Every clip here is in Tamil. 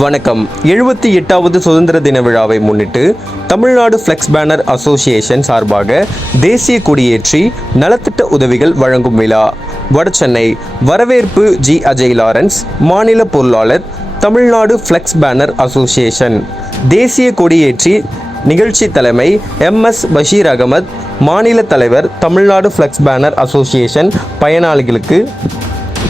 வணக்கம். 78வது சுதந்திர தின விழாவை முன்னிட்டு தமிழ்நாடு ஃப்ளெக்ஸ் பேனர் அசோசியேஷன் சார்பாக தேசிய கொடியேற்றி நலத்திட்ட உதவிகள் வழங்கும் விழா. வடசென்னை. வரவேற்பு ஜி. அஜய் லாரன்ஸ், மாநில பொருளாளர், தமிழ்நாடு ஃப்ளெக்ஸ் பேனர் அசோசியேஷன். தேசிய கொடியேற்றி நிகழ்ச்சி தலைமை MS பஷீர் அகமது, மாநில தலைவர், தமிழ்நாடு ஃப்ளெக்ஸ் பேனர் அசோசியேஷன். பயனாளிகளுக்கு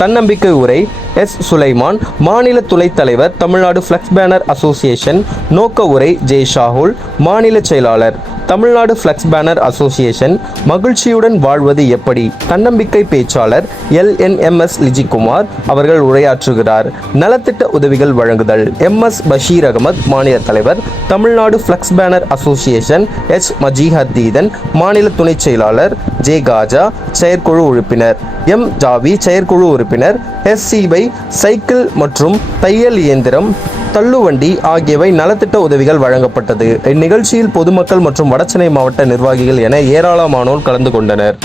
தன்னம்பிக்கை உரை S. சுலைமான், மாநில துணைத் தலைவர், தமிழ்நாடு ஃப்ளெக்ஸ் பேனர் அசோசியேஷன். நோக்க உரை J. ஷாகுல், மாநில செயலாளர், தமிழ்நாடு ஃப்ளெக்ஸ் பேனர் அசோசியேஷன். மகிழ்ச்சியுடன் வாழ்வது எப்படி, தன்னம்பிக்கை பேச்சாளர் LNMS லிஜிகுமார் அவர்கள் உரையாற்றுகிறார். நலத்திட்ட உதவிகள் வழங்குதல் MS பஷீர் அகமது, மாநில தலைவர், Tamil Nadu flex banner association. H. மஜீஹத்தீதன், மாநில துணைச் செயலாளர். J. காஜா, செயற்குழு உறுப்பினர். M. ஜாவி, செயற்குழு உறுப்பினர். SC சைக்கிள் மற்றும் தையல் இயந்திரம், தள்ளுவண்டி ஆகியவை நலத்திட்ட உதவிகள் வழங்கப்பட்டது. இந்நிகழ்ச்சியில் பொதுமக்கள் மற்றும் வடசென்னை மாவட்ட நிர்வாகிகள் என ஏராளமானோர் கலந்து கொண்டனர்.